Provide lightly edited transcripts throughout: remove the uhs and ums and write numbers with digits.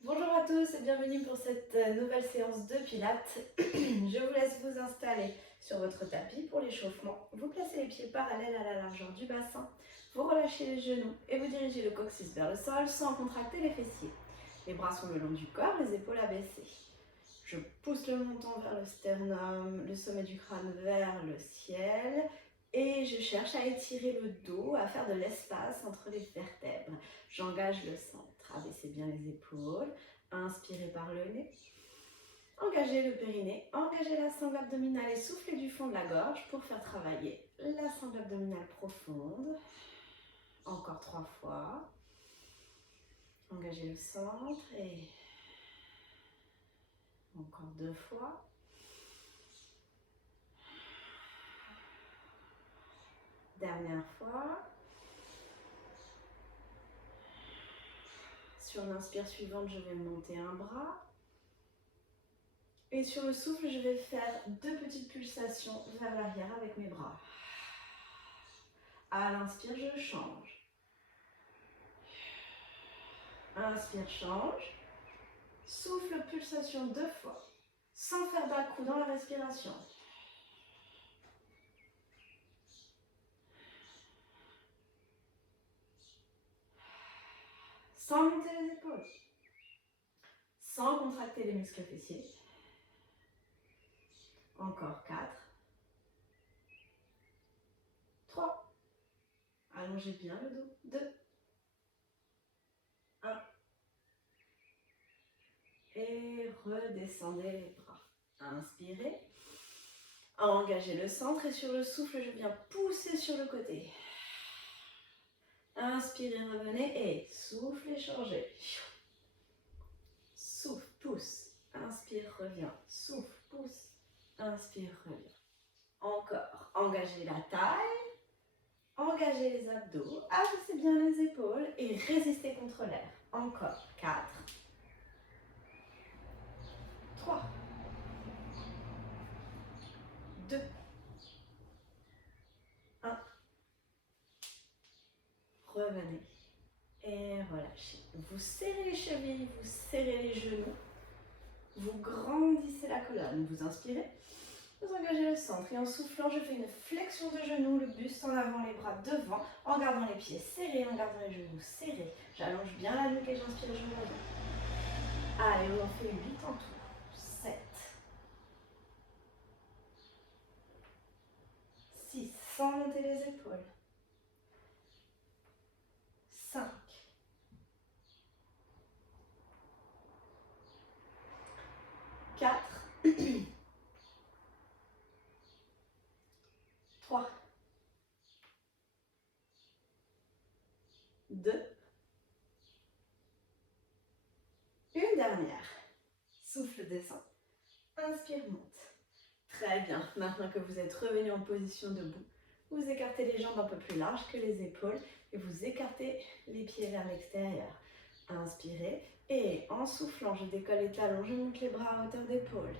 Bonjour à tous et bienvenue pour cette nouvelle séance de pilates. Je vous laisse vous installer sur votre tapis pour l'échauffement. Vous placez les pieds parallèles à la largeur du bassin. Vous relâchez les genoux et vous dirigez le coccyx vers le sol sans contracter les fessiers. Les bras sont le long du corps, les épaules abaissées. Je pousse le menton vers le sternum, le sommet du crâne vers le ciel. Et je cherche à étirer le dos, à faire de l'espace entre les vertèbres. J'engage le centre. Abaissez bien les épaules. Inspirez par le nez. Engagez le périnée. Engagez la sangle abdominale et soufflez du fond de la gorge pour faire travailler la sangle abdominale profonde. Encore 3 fois. Engagez le centre et encore 2 fois. Dernière fois. Sur l'inspire suivante, je vais monter un bras. Et sur le souffle, je vais faire 2 petites pulsations vers l'arrière avec mes bras. À l'inspire, je change. Inspire, change. Souffle, pulsation 2 fois. Sans faire d'un coup dans la respiration. Sans monter les épaules. Sans contracter les muscles fessiers. Encore 4. 3. Allongez bien le dos. 2. 1. Et redescendez les bras. Inspirez. Engagez le centre et sur le souffle, je viens pousser sur le côté. Inspirez, revenez et soufflez, changez. Souffle, pousse. Inspire, revient. Souffle, pousse. Inspire, revient. Encore. Engagez la taille. Engagez les abdos. Abaissez bien les épaules et résistez contre l'air. Encore. 4. 3. 2. 1. Revenez. Et relâchez. Vous serrez les chevilles, vous serrez les genoux. Vous grandissez la colonne. Vous inspirez. Vous engagez le centre et en soufflant, je fais une flexion de genoux, le buste en avant, les bras devant, en gardant les pieds serrés, en gardant les genoux serrés. J'allonge bien la nuque et j'inspire, je reviens. Allez, on en fait 8 en tout. 7. 6. Sans monter les épaules. 5. 4. 3. 2. Une dernière. Souffle, descend. Inspire, monte. Très bien. Maintenant que vous êtes revenu en position debout, vous écartez les jambes un peu plus larges que les épaules et vous écartez les pieds vers l'extérieur. Inspirez et en soufflant, je décolle les talons, je monte les bras à hauteur d'épaule.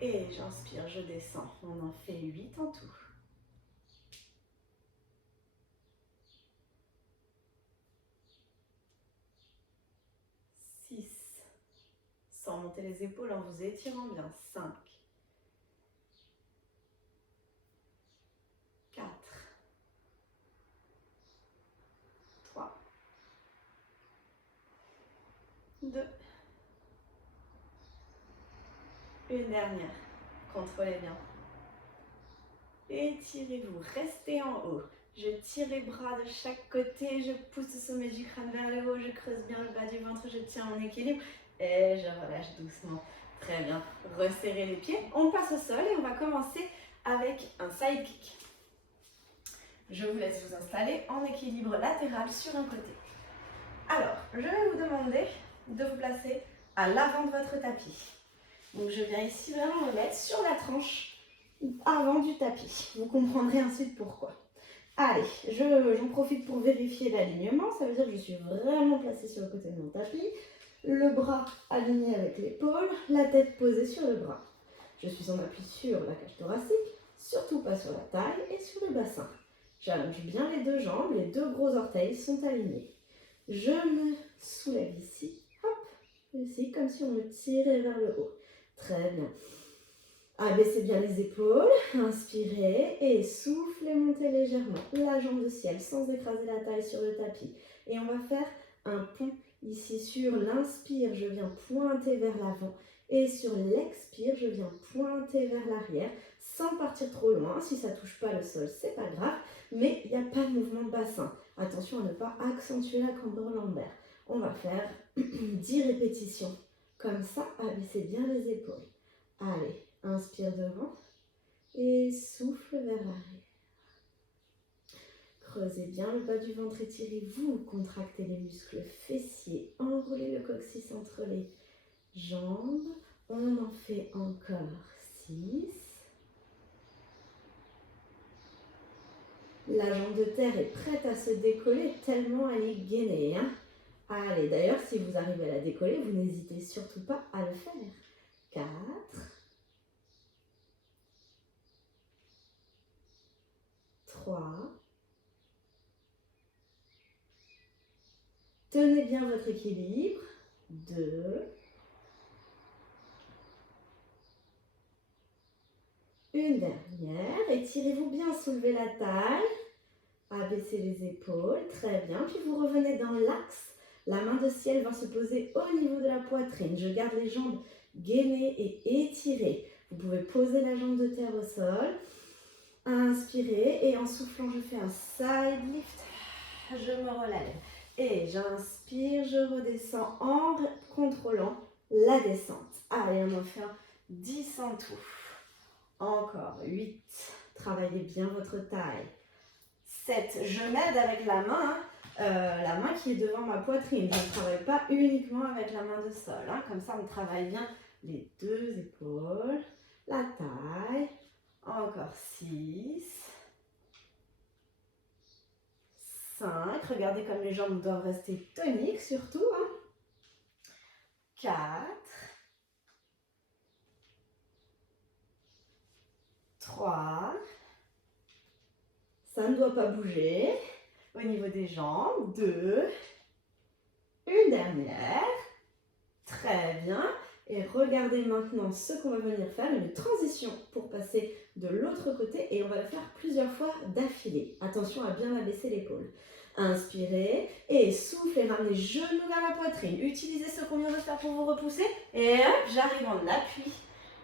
Et j'inspire, je descends. On en fait 8 en tout. 6. Sans monter les épaules en vous étirant bien. 5. 4. 3. 2. Une dernière. Contrôlez bien. Étirez-vous, restez en haut. Je tire les bras de chaque côté, je pousse le sommet du crâne vers le haut, je creuse bien le bas du ventre, je tiens en équilibre et je relâche doucement. Très bien. Resserrez les pieds. On passe au sol et on va commencer avec un side kick. Je vous laisse vous installer en équilibre latéral sur un côté. Alors, je vais vous demander de vous placer à l'avant de votre tapis. Donc je viens ici vraiment me mettre sur la tranche avant du tapis. Vous comprendrez ensuite pourquoi. Allez, j'en profite pour vérifier l'alignement. Ça veut dire que je suis vraiment placée sur le côté de mon tapis. Le bras aligné avec l'épaule, la tête posée sur le bras. Je suis en appui sur la cage thoracique, surtout pas sur la taille et sur le bassin. J'allonge bien les 2 jambes, les 2 gros orteils sont alignés. Je me soulève ici, hop, Ici, comme si on me tirait vers le haut. Très bien. Abaissez bien les épaules, inspirez et soufflez, montez légèrement la jambe de ciel sans écraser la taille sur le tapis. Et on va faire un pont ici sur l'inspire, je viens pointer vers l'avant et sur l'expire, je viens pointer vers l'arrière sans partir trop loin. Si ça ne touche pas le sol, c'est pas grave, mais il n'y a pas de mouvement de bassin. Attention à ne pas accentuer la cambre lombaire. On va faire 10 répétitions. Comme ça, abaissez bien les épaules. Allez. Inspire devant et souffle vers l'arrière. Creusez bien le bas du ventre, étirez-vous, contractez les muscles fessiers, enroulez le coccyx entre les jambes. On en fait encore 6. La jambe de terre est prête à se décoller tellement elle est gainée. Allez, d'ailleurs, si vous arrivez à la décoller, vous n'hésitez surtout pas à le faire. 4. 3. Tenez bien votre équilibre. 2. Une dernière. Étirez-vous bien, soulevez la taille. Abaissez les épaules. Très bien. Puis vous revenez dans l'axe. La main de ciel va se poser au niveau de la poitrine. Je garde les jambes gainées et étirées. Vous pouvez poser la jambe de terre au sol. Inspirez et en soufflant, je fais un side lift. Je me relève. Et j'inspire, je redescends en contrôlant la descente. Allez, on en fait 10 en tout. Encore 8. Travaillez bien votre taille. 7. Je m'aide avec la main, la main qui est devant ma poitrine. Je ne travaille pas uniquement avec la main de sol. Comme ça, on travaille bien les deux épaules, la taille. Encore 6. 5. Regardez comme les jambes doivent rester toniques surtout. 4. 3. Ça ne doit pas bouger. Au niveau des jambes. 2. Une dernière. Très bien. Et regardez maintenant ce qu'on va venir faire, une transition pour passer de l'autre côté et on va le faire plusieurs fois d'affilée. Attention à bien abaisser l'épaule. Inspirez et soufflez, ramenez genoux vers la poitrine. Utilisez ce qu'on vient de faire pour vous repousser et hop, j'arrive en appui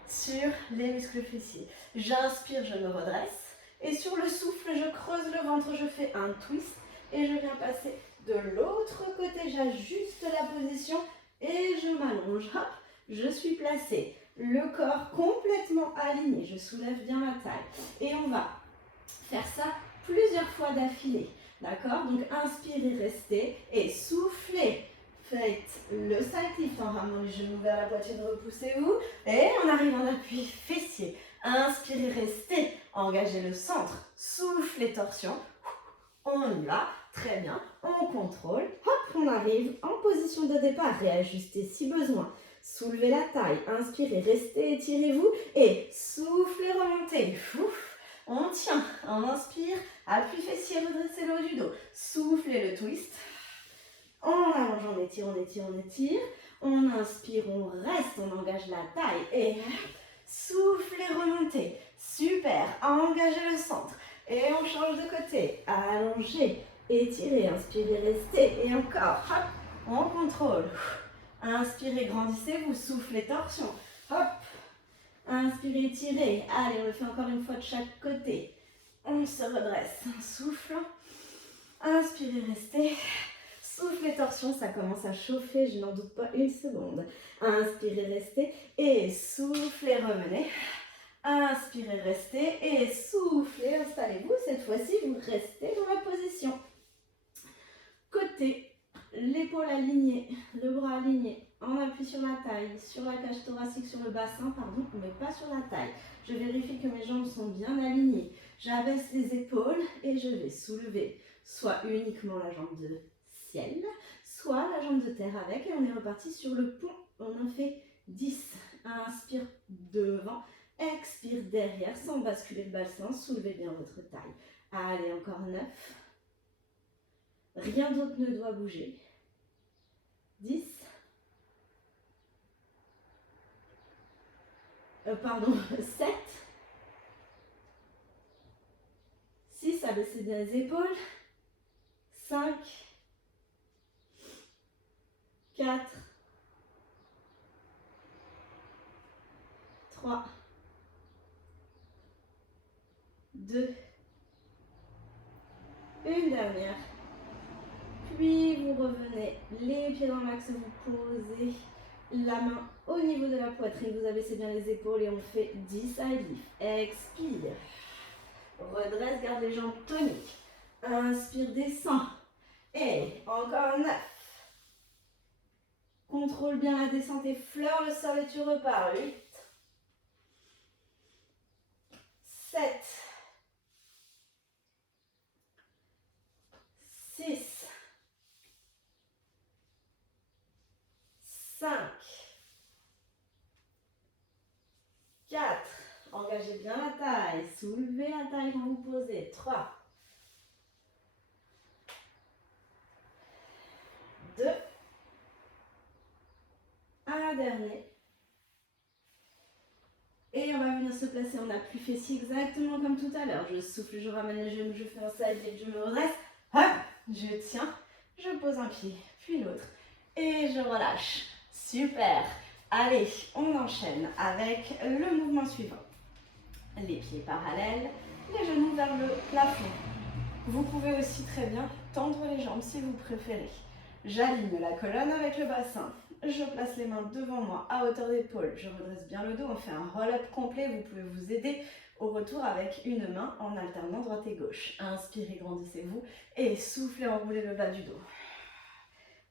sur les muscles fessiers. J'inspire, je me redresse et sur le souffle, je creuse le ventre, je fais un twist et je viens passer de l'autre côté. J'ajuste la position et je m'allonge. Hop. Je suis placée, le corps complètement aligné, je soulève bien la taille. Et on va faire ça plusieurs fois d'affilée, d'accord? Donc inspirez, restez et soufflez. Faites le side lift en ramenant les genoux vers la poitrine, repoussez-vous. Et on arrive en appui fessier. Inspirez, restez, engagez le centre, soufflez, torsion. On y va, très bien, on contrôle. Hop, on arrive en position de départ, réajustez si besoin. Soulevez la taille, inspirez, restez, étirez-vous et soufflez, remontez. Ouf, on tient, on inspire, appui fessier, redressez le haut du dos. Soufflez le twist. On allonge, on étire, on étire, on étire. On inspire, on reste, on engage la taille et soufflez, remontez. Super, engagez le centre. Et on change de côté. Allongez, étirez, inspirez, restez et encore. Hop, on contrôle. Inspirez, grandissez-vous, soufflez, torsion. Hop. Inspirez, étirez. Allez, on le fait encore une fois de chaque côté. On se redresse. Souffle. Inspirez, restez. Soufflez, torsion. Ça commence à chauffer, je n'en doute pas une seconde. Inspirez, restez. Et soufflez, revenez. Inspirez, restez. Et soufflez, installez-vous. Cette fois-ci, vous restez dans la position. Côté. L'épaule alignée, le bras aligné, en appui sur la taille, sur la cage thoracique, sur le bassin, pardon, mais pas sur la taille. Je vérifie que mes jambes sont bien alignées. J'abaisse les épaules et je vais soulever soit uniquement la jambe de ciel, soit la jambe de terre avec. Et on est reparti sur le pont. On en fait 10. Inspire devant, expire derrière, sans basculer le bassin. Soulevez bien votre taille. Allez, encore 9. Rien d'autre ne doit bouger. 10, pardon, 7. 6, abaissez bien les épaules. 5, 4, 3, 2, une dernière. Puis vous revenez les pieds dans l'axe, vous posez la main au niveau de la poitrine, vous abaissez bien les épaules et on fait 10 side lift. Expire. Redresse, garde les jambes toniques. Inspire, descend. Et encore 9. Contrôle bien la descente et fleure le sol et tu repars. 8. 7. 6. 5. 4. Engagez bien la taille. Soulevez la taille quand vous posez. 3. 2. Un dernier. Et on va venir se placer en appui fessier exactement comme tout à l'heure. Je souffle, je ramène les genoux, je fais un side lift, je me redresse. Hop, je tiens, je pose un pied, puis l'autre. Et je relâche. Super. Allez, on enchaîne avec le mouvement suivant. Les pieds parallèles, les genoux vers le plafond. Vous pouvez aussi très bien tendre les jambes si vous préférez. J'aligne la colonne avec le bassin. Je place les mains devant moi à hauteur d'épaule. Je redresse bien le dos. On fait un roll-up complet. Vous pouvez vous aider au retour avec une main en alternant droite et gauche. Inspirez, grandissez-vous et soufflez, enroulez le bas du dos.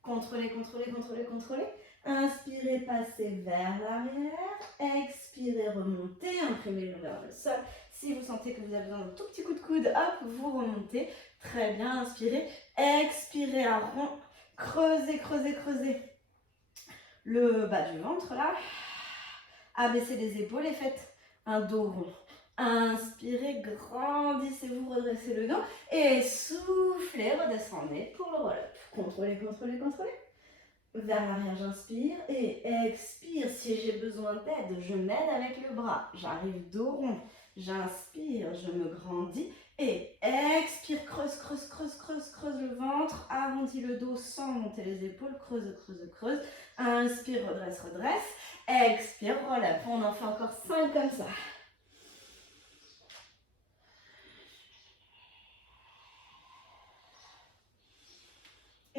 Contrôlez, contrôlez, contrôlez, contrôlez. Inspirez, passez vers l'arrière. Expirez, remontez. Imprimez-le vers le sol. Si vous sentez que vous avez besoin d'un tout petit coup de coude, hop, vous remontez. Très bien, inspirez. Expirez à rond. Creusez, creusez, creusez. Le bas du ventre, là. Abaissez les épaules et faites un dos rond. Inspirez, grandissez-vous, redressez le dos. Et soufflez, redescendez pour le roll-up. Contrôlez, contrôlez, contrôlez. Vers l'arrière, j'inspire et expire. Si j'ai besoin d'aide, je m'aide avec le bras. J'arrive dos rond. J'inspire, je me grandis et expire. Creuse, creuse, creuse, creuse, creuse le ventre. Arrondis le dos sans monter les épaules. Creuse, creuse, creuse. Inspire, redresse, redresse. Expire, roll-up. On en fait encore 5 comme ça.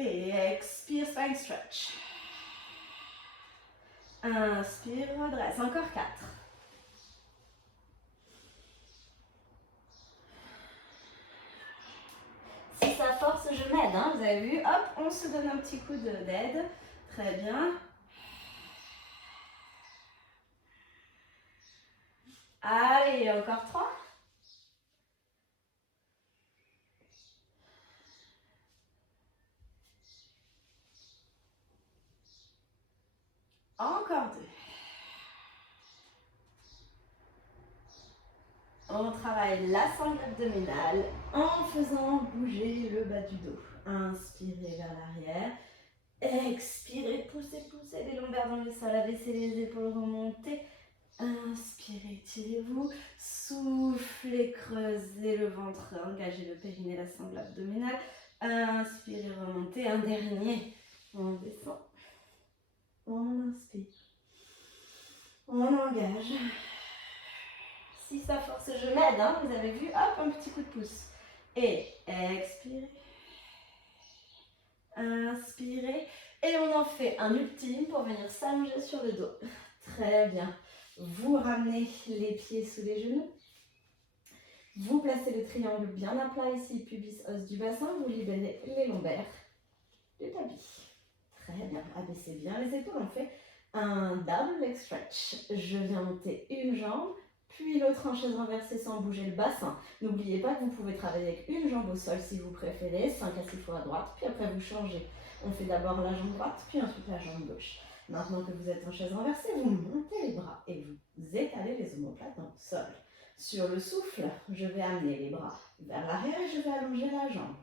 Et expire, spine stretch. Inspire, redresse. Encore 4. Si ça force, je m'aide. Hein, vous avez vu? Hop, on se donne un petit coup d'aide. Très bien. Allez, encore 3. Encore 2. On travaille la sangle abdominale en faisant bouger le bas du dos. Inspirez vers l'arrière. Expirez, poussez, poussez les lombaires dans le sol. Abaissez les épaules, remontez. Inspirez, tirez-vous. Soufflez, creusez le ventre. Engagez le périnée, la sangle abdominale. Inspirez, remontez. Un dernier. On descend. On inspire. On engage. Si ça force, je m'aide, hein, vous avez vu, hop, un petit coup de pouce. Et expirez. Inspirez. Et on en fait un ultime pour venir s'allonger sur le dos. Très bien. Vous ramenez les pieds sous les genoux. Vous placez le triangle bien à plat ici, pubis, os du bassin. Vous libérez les lombaires du tapis. Très bien. Abaissez bien les épaules. On fait un double leg stretch. Je viens monter une jambe. Puis l'autre en chaise renversée sans bouger le bassin. N'oubliez pas que vous pouvez travailler avec une jambe au sol si vous préférez, 5 à 6 fois à droite, puis après vous changez. On fait d'abord la jambe droite, puis ensuite la jambe gauche. Maintenant que vous êtes en chaise renversée, vous montez les bras et vous étalez les omoplates dans le sol. Sur le souffle, je vais amener les bras vers l'arrière et je vais allonger la jambe.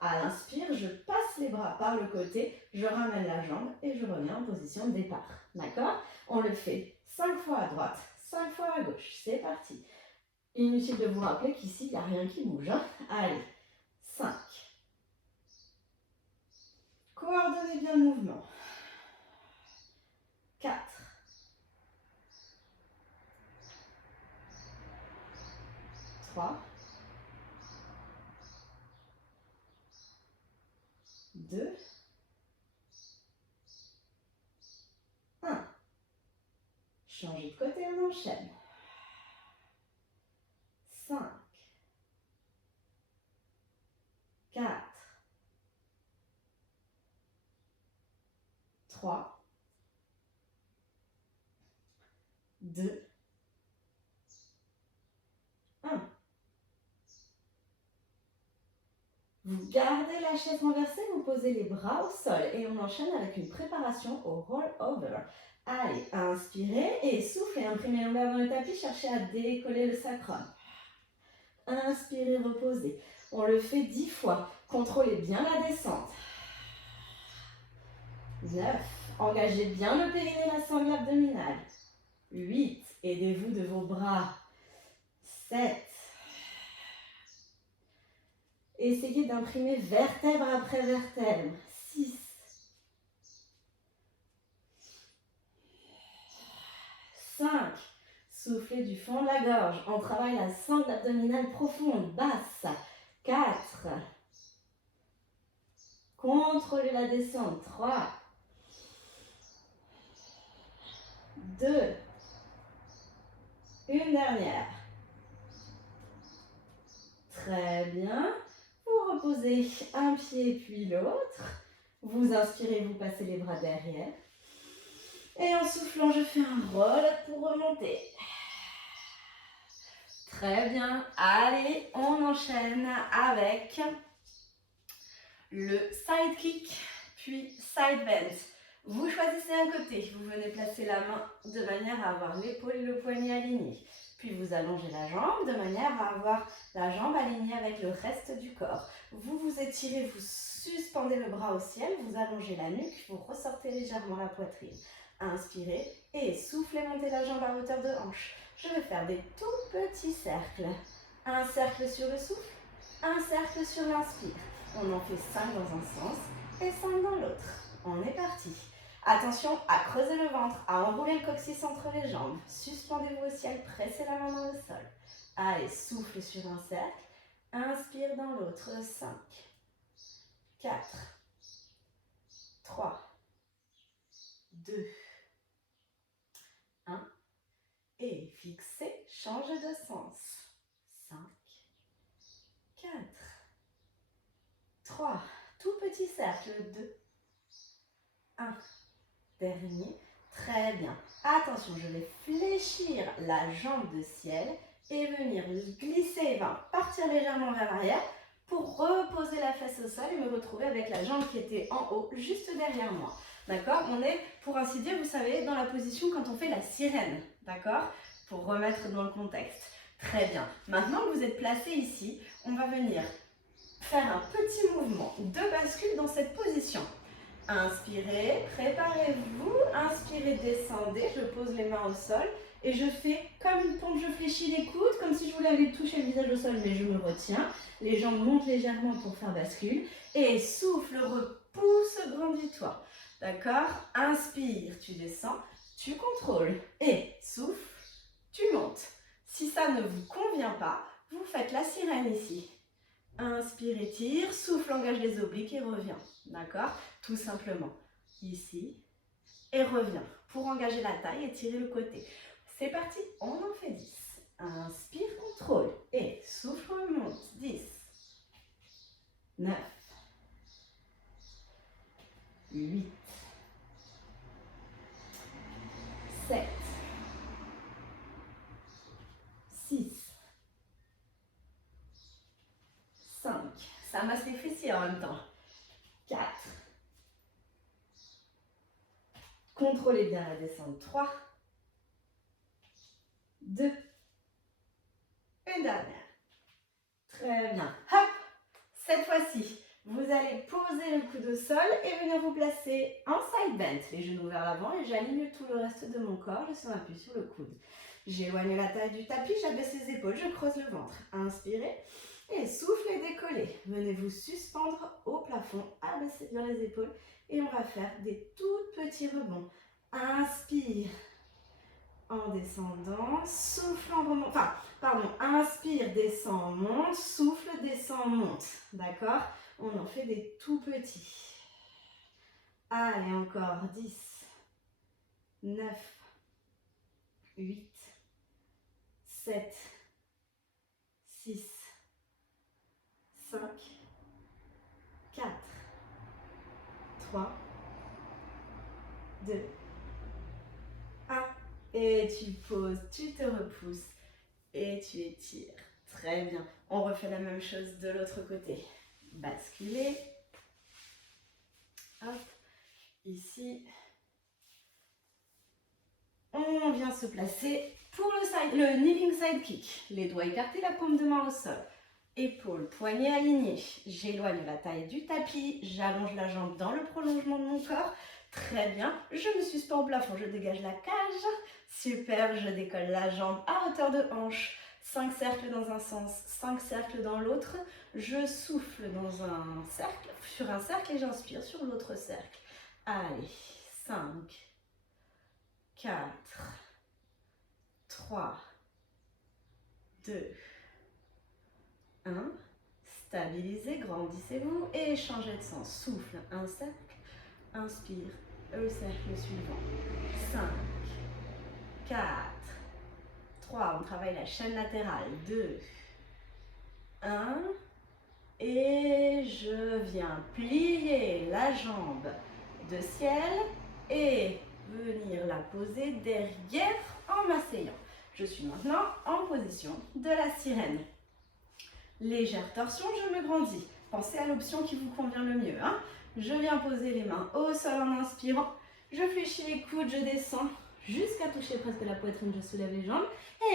À l'inspire, je passe les bras par le côté, je ramène la jambe et je reviens en position de départ. D'accord? On le fait 5 fois à droite, 5 fois à gauche. C'est parti. Inutile de vous rappeler qu'ici, il n'y a rien qui bouge. Hein. Allez, 5. Coordonnez bien le mouvement. 4. 3. 2. 1. Changez de côté, on enchaîne. 5. 4. 3. 2. 1. Vous gardez la chaise renversée, vous posez les bras au sol et on enchaîne avec une préparation au roll-over. Allez, inspirez et soufflez, imprimez l'ombre dans le tapis, cherchez à décoller le sacrum. Inspirez, reposez. On le fait 10 fois. Contrôlez bien la descente. 9. Engagez bien le périnée, la sangle abdominale. 8. Aidez-vous de vos bras. 7. Essayez d'imprimer vertèbre après vertèbre. 6. 5. Soufflez du fond de la gorge. On travaille la sangle abdominale profonde, basse. 4. Contrôlez la descente. 3. 2. Une dernière. Très bien. Vous reposez un pied puis l'autre. Vous inspirez, vous passez les bras derrière. Et en soufflant, je fais un roll pour remonter. Très bien. Allez, on enchaîne avec le side kick, puis side bend. Vous choisissez un côté. Vous venez placer la main de manière à avoir l'épaule et le poignet alignés. Puis vous allongez la jambe de manière à avoir la jambe alignée avec le reste du corps. Vous vous étirez, vous suspendez le bras au ciel, vous allongez la nuque, vous ressortez légèrement la poitrine. Inspirez et soufflez, montez la jambe à hauteur de hanche. Je vais faire des tout petits cercles. Un cercle sur le souffle, un cercle sur l'inspire. On en fait 5 dans un sens et 5 dans l'autre. On est parti. Attention à creuser le ventre, à enrouler le coccyx entre les jambes. Suspendez-vous au ciel, pressez la main dans le sol. Allez, souffle sur un cercle. Inspire dans l'autre. 5, 4, 3, 2, 1. Et fixez, changez de sens. 5, 4, 3. Tout petit cercle. 2, 1. Dernier. Très bien. Attention, je vais fléchir la jambe de ciel et venir glisser, partir légèrement vers l'arrière pour reposer la fesse au sol et me retrouver avec la jambe qui était en haut, juste derrière moi. D'accord? On est, pour ainsi dire, vous savez, dans la position quand on fait la sirène. D'accord? Pour remettre dans le contexte. Très bien. Maintenant que vous êtes placé ici, on va venir faire un petit mouvement de bascule dans cette position. Inspirez, préparez-vous, inspirez, descendez, je pose les mains au sol et je fais comme une pompe, je fléchis les coudes, comme si je voulais aller toucher le visage au sol, mais je me retiens. Les jambes montent légèrement pour faire bascule et souffle, repousse, grandis-toi. D'accord? Inspire, tu descends, tu contrôles et souffle, tu montes. Si ça ne vous convient pas, vous faites la sirène ici. Inspire, étire, souffle, engage les obliques et reviens. D'accord? Tout simplement. Ici. Et reviens. Pour engager la taille, étirer le côté. C'est parti, on en fait 10. Inspire, contrôle. Et souffle, monte. 10. 9. 8. 7. 6. 5. Ça masse les fessiers en même temps. 4. Contrôlez bien la descente. 3. 2. Une dernière. Très bien. Hop. Cette fois-ci, vous allez poser le coude au sol et venir vous placer en side bend. Les genoux vers l'avant et j'aligne tout le reste de mon corps. Je suis appuyée sur le coude. J'éloigne la taille du tapis, j'abaisse les épaules, je creuse le ventre. Inspirez et soufflez, décollez. Venez vous suspendre au plafond, abaissez bien les épaules et on va faire des tout petits rebonds. Inspire en descendant, souffle en remontant. Enfin, pardon, inspire, descend, monte, souffle, descend, monte. D'accord? On en fait des tout petits. Allez, encore 10, 9, 8, 7, 6, 5, 4, 3, 2, 1. Et tu poses, tu te repousses et tu étires. Très bien. On refait la même chose de l'autre côté. Basculer. Hop. Ici. On vient se placer pour le kneeling side kick. Les doigts écartés, la paume de main au sol. Épaules, poignets alignés. J'éloigne la taille du tapis. J'allonge la jambe dans le prolongement de mon corps. Très bien. Je me suspends au plafond. Je dégage la cage. Super. Je décolle la jambe à hauteur de hanche. 5 cercles dans un sens, 5 cercles dans l'autre. Je souffle dans un cercle, sur un cercle et j'inspire sur l'autre cercle. Allez. 5, 4, 3, 2, 1. Stabilisez, grandissez-vous et changez de sens. Souffle, un cercle, inspire, le cercle suivant. 5, 4, 3, on travaille la chaîne latérale. 2, 1. Et je viens plier la jambe de ciel et venir la poser derrière en m'asseyant. Je suis maintenant en position de la sirène. Légère torsion, je me grandis. Pensez à l'option qui vous convient le mieux. Hein. Je viens poser les mains au sol en inspirant. Je fléchis les coudes, je descends jusqu'à toucher presque la poitrine. Je soulève les jambes.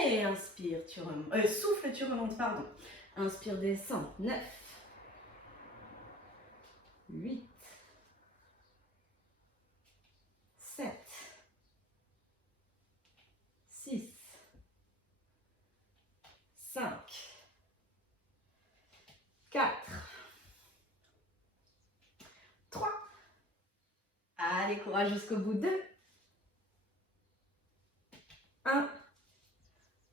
Et inspire, tu remontes. Souffle, tu remontes, pardon. Inspire, descends. 9, 8, 7, 6, 5, 4, 3. Allez, courage jusqu'au bout. 2, 1.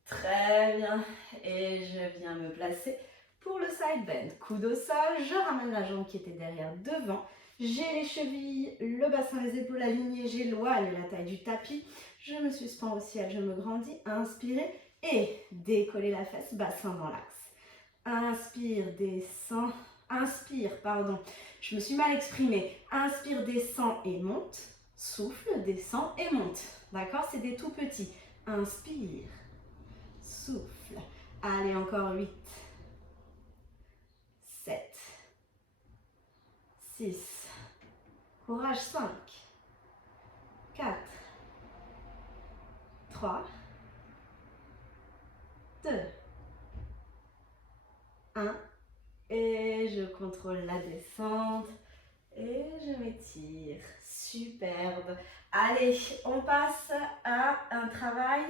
Très bien. Et je viens me placer pour le side bend. Coude au sol, je ramène la jambe qui était derrière devant. J'ai les chevilles, le bassin, les épaules alignées, j'éloigne la taille du tapis. Je me suspends au ciel, je me grandis. Inspirez et décollez la fesse, bassin dans l'axe. Inspire, descend. Inspire, pardon. Je me suis mal exprimée. Inspire, descend et monte. Souffle, descend et monte. D'accord? C'est des tout petits. Inspire. Souffle. Allez, encore 8, 7, 6, courage, 5, 4, 3, 2, 1. Et je contrôle la descente. Et je m'étire. Superbe. Allez, on passe à un travail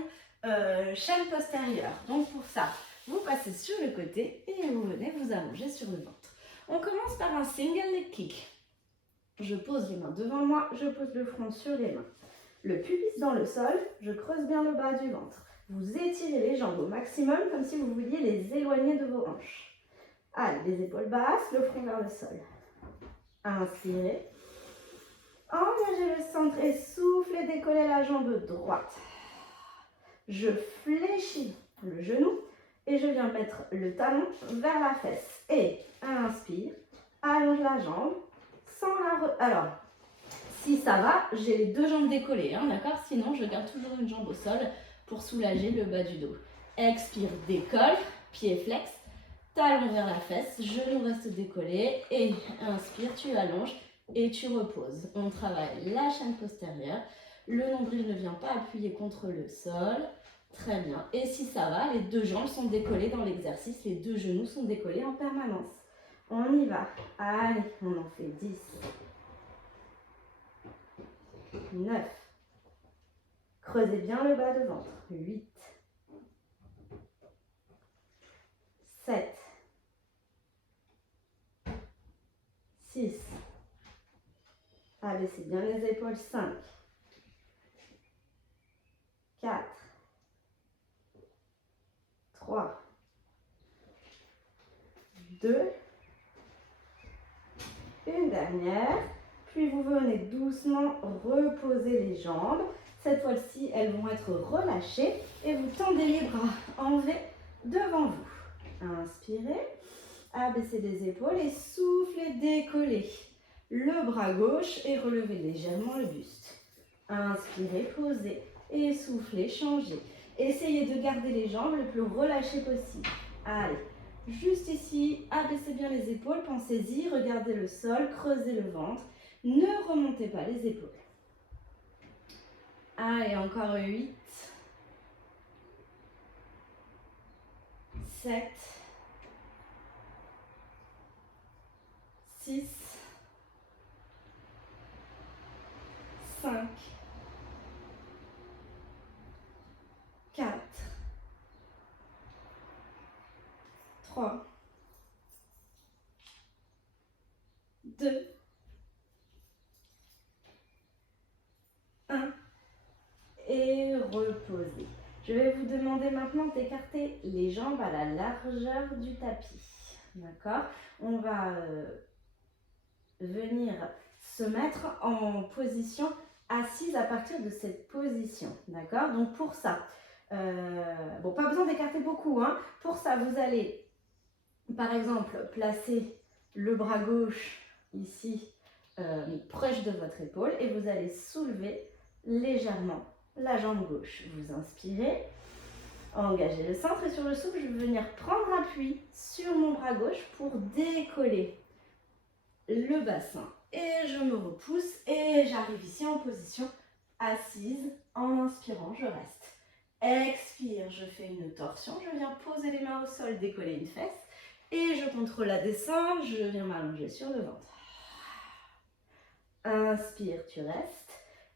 chaîne postérieure. Donc pour ça, vous passez sur le côté et vous venez vous allonger sur le ventre. On commence par un single leg kick. Je pose les mains devant moi, je pose le front sur les mains. Le pubis dans le sol, je creuse bien le bas du ventre. Vous étirez les jambes au maximum comme si vous vouliez les éloigner de vos hanches. Allez, les épaules basses, le front vers le sol. Inspirez. Engagez le centre et soufflez, décollez la jambe droite. Je fléchis le genou et je viens mettre le talon vers la fesse. Et inspire, allonge la jambe sans la... Alors, si ça va, j'ai les deux jambes décollées, hein, d'accord? Sinon, je garde toujours une jambe au sol pour soulager le bas du dos. Expire, décolle, pied flex, talon vers la fesse, genou reste décollé et inspire, tu allonges et tu reposes. On travaille la chaîne postérieure. Le nombril ne vient pas appuyer contre le sol. Très bien. Et si ça va, les deux jambes sont décollées dans l'exercice. Les deux genoux sont décollés en permanence. On y va. Allez, on en fait 10. 9. Creusez bien le bas de ventre. 8. 7, 6. Abaissez bien les épaules. 5, 4, 3, 2, une dernière. Puis vous venez doucement reposer les jambes. Cette fois-ci, elles vont être relâchées et vous tendez les bras en V devant vous. Inspirez, abaissez les épaules et soufflez, décollez le bras gauche et relevez légèrement le buste. Inspirez, posez et soufflez, changez. Essayez de garder les jambes le plus relâchées possible. Allez, juste ici, abaissez bien les épaules, pensez-y, regardez le sol, creusez le ventre. Ne remontez pas les épaules. Allez, encore 8, 7, 6, 5, 4, 3, 2, 1 et reposez. Je vais vous demander maintenant d'écarter les jambes à la largeur du tapis. D'accord? On va venir se mettre en position assise à partir de cette position. D'accord? Donc pour ça, bon, pas besoin d'écarter beaucoup, hein. Pour ça, vous allez, par exemple, placer le bras gauche ici, proche de votre épaule, et vous allez soulever légèrement la jambe gauche. Vous inspirez, engagez le centre, et sur le souffle, je vais venir prendre appui sur mon bras gauche pour décoller le bassin. Et je me repousse et j'arrive ici en position assise. En inspirant, je reste. Expire, je fais une torsion, je viens poser les mains au sol, décoller une fesse. Et je contrôle la descente, je viens m'allonger sur le ventre. Inspire, tu restes.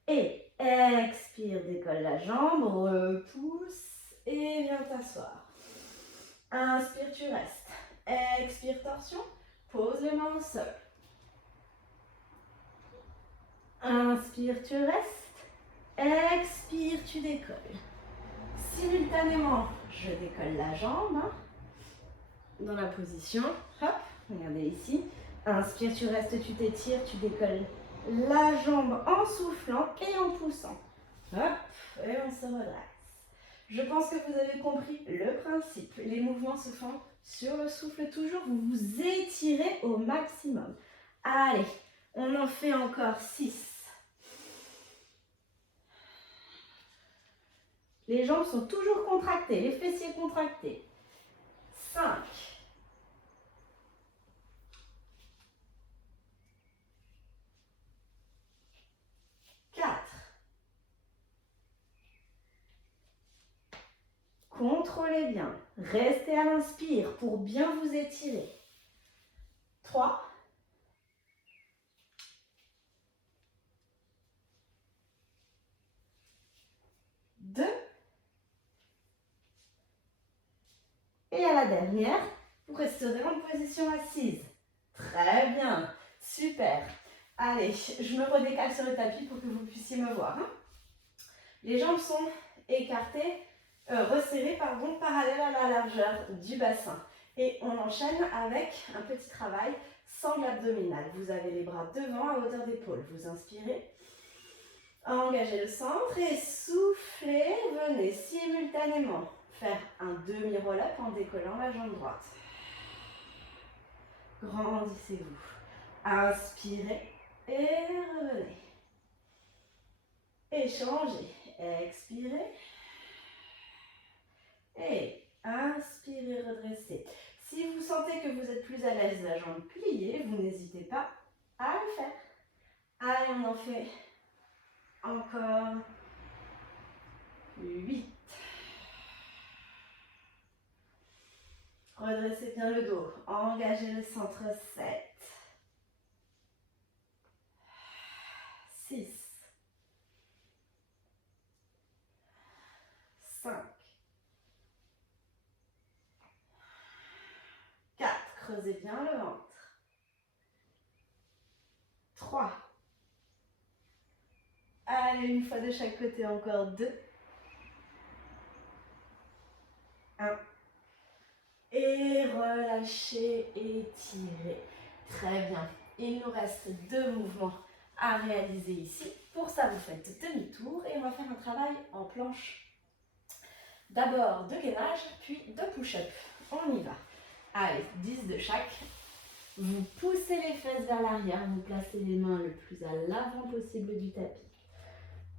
Et expire, décolle la jambe, repousse et viens t'asseoir. Inspire, tu restes. Expire, torsion, pose les mains au sol. Inspire, tu restes. Expire, tu décolles. Simultanément, je décolle la jambe, hein, dans la position. Hop, regardez ici. Inspire, tu restes, tu t'étires, tu décolles la jambe en soufflant et en poussant. Hop, et on se redresse. Je pense que vous avez compris le principe. Les mouvements se font sur le souffle toujours. Vous vous étirez au maximum. Allez, on en fait encore 6. Les jambes sont toujours contractées, les fessiers contractés. 5. 4. Contrôlez bien. Restez à l'inspire pour bien vous étirer. 3. 2. Et à la dernière, vous resterez en position assise. Très bien. Super. Allez, je me redécale sur le tapis pour que vous puissiez me voir. Hein. Les jambes sont écartées, resserrées, pardon, parallèles à la largeur du bassin. Et on enchaîne avec un petit travail sangle abdominal. Vous avez les bras devant à hauteur d'épaule. Vous inspirez, engagez le centre et soufflez. Venez simultanément faire un demi-roll-up en décollant la jambe droite. Grandissez-vous. Inspirez et revenez. Échangez. Expirez. Et inspirez, redressez. Si vous sentez que vous êtes plus à l'aise, la jambe pliée, vous n'hésitez pas à le faire. Allez, on en fait encore 8. Redressez bien le dos. Engagez le centre. 7. 6. 5. creusez bien le ventre. 3. Allez, une fois de chaque côté, encore 2. 1. Et relâchez, étirez. Très bien. Il nous reste 2 mouvements à réaliser ici. Pour ça, vous faites demi-tour et on va faire un travail en planche. D'abord 2 gainages, puis 2 push-up. On y va. Allez, 10 de chaque. Vous poussez les fesses vers l'arrière, vous placez les mains le plus à l'avant possible du tapis.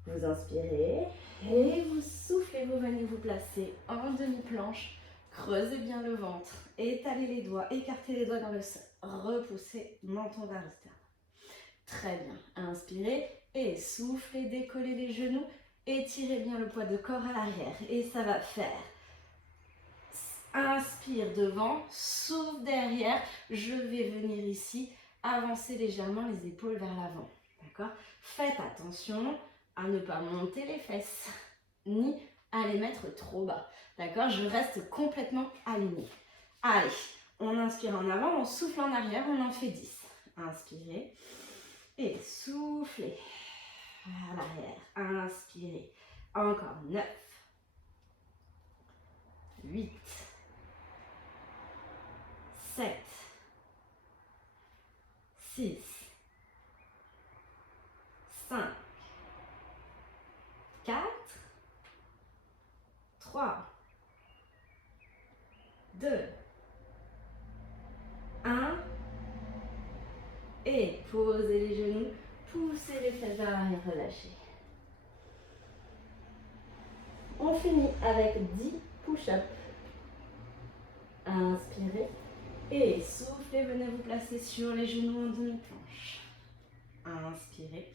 Vous inspirez et vous soufflez, vous venez vous placer en demi-planche. Creusez bien le ventre, étalez les doigts, écartez les doigts dans le sol. Repoussez menton vers le sternum. Très bien. Inspirez et soufflez, décollez les genoux. Étirez bien le poids de corps à l'arrière. Et ça va faire. Inspire devant, souffle derrière. Je vais venir ici, avancer légèrement les épaules vers l'avant. D'accord? Faites attention à ne pas monter les fesses, ni à les mettre trop bas. D'accord? Je reste complètement alignée. Allez, on inspire en avant, on souffle en arrière, on en fait 10. Inspirez et soufflez à l'arrière. Inspirez. Encore 9, 8, 7, 6, 5, 4, 3, 2, 1. Et posez les genoux, poussez les fesses vers l'arrière, relâchez. On finit avec 10 push-ups. Inspirez et soufflez, venez vous placer sur les genoux en demi-planche. Inspirez,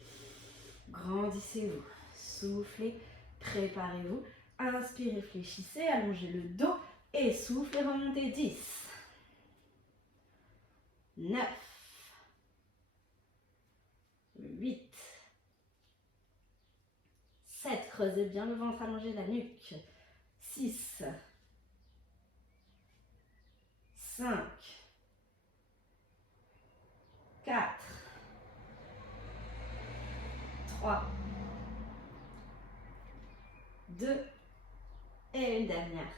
grandissez-vous, soufflez, préparez-vous. Inspirez, fléchissez, allongez le dos et soufflez, remontez 10, 9, 8, 7, creusez bien le ventre, allongez la nuque, 6, 5, 4, 3, 2, et une dernière.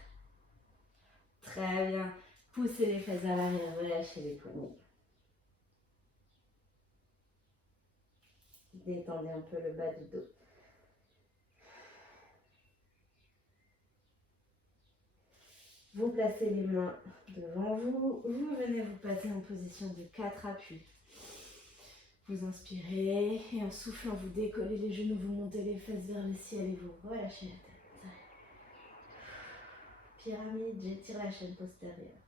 Très bien. Poussez les fesses à l'arrière, relâchez les poignets. Détendez un peu le bas du dos. Vous placez les mains devant vous. Vous venez vous passer en position de 4 appuis. Vous inspirez et en soufflant, vous décollez les genoux, vous montez les fesses vers le ciel et vous relâchez la tête. Pyramide, j'étire la chaîne postérieure.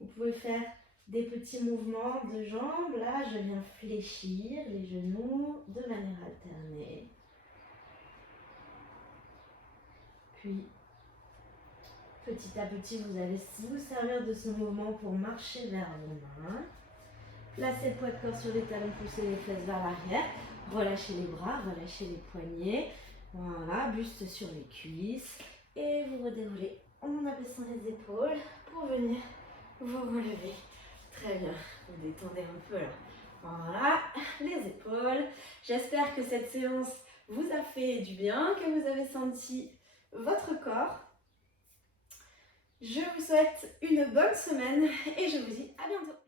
Vous pouvez faire des petits mouvements de jambes. Là, je viens fléchir les genoux de manière alternée. Puis, petit à petit, vous allez vous servir de ce mouvement pour marcher vers vos mains. Placez le poids de corps sur les talons, poussez les fesses vers l'arrière. Relâchez les bras, relâchez les poignets. Voilà, buste sur les cuisses. Et vous redéroulez en abaissant les épaules pour venir vous relever. Très bien, vous détendez un peu là. Voilà, les épaules. J'espère que cette séance vous a fait du bien, que vous avez senti votre corps. Je vous souhaite une bonne semaine et je vous dis à bientôt.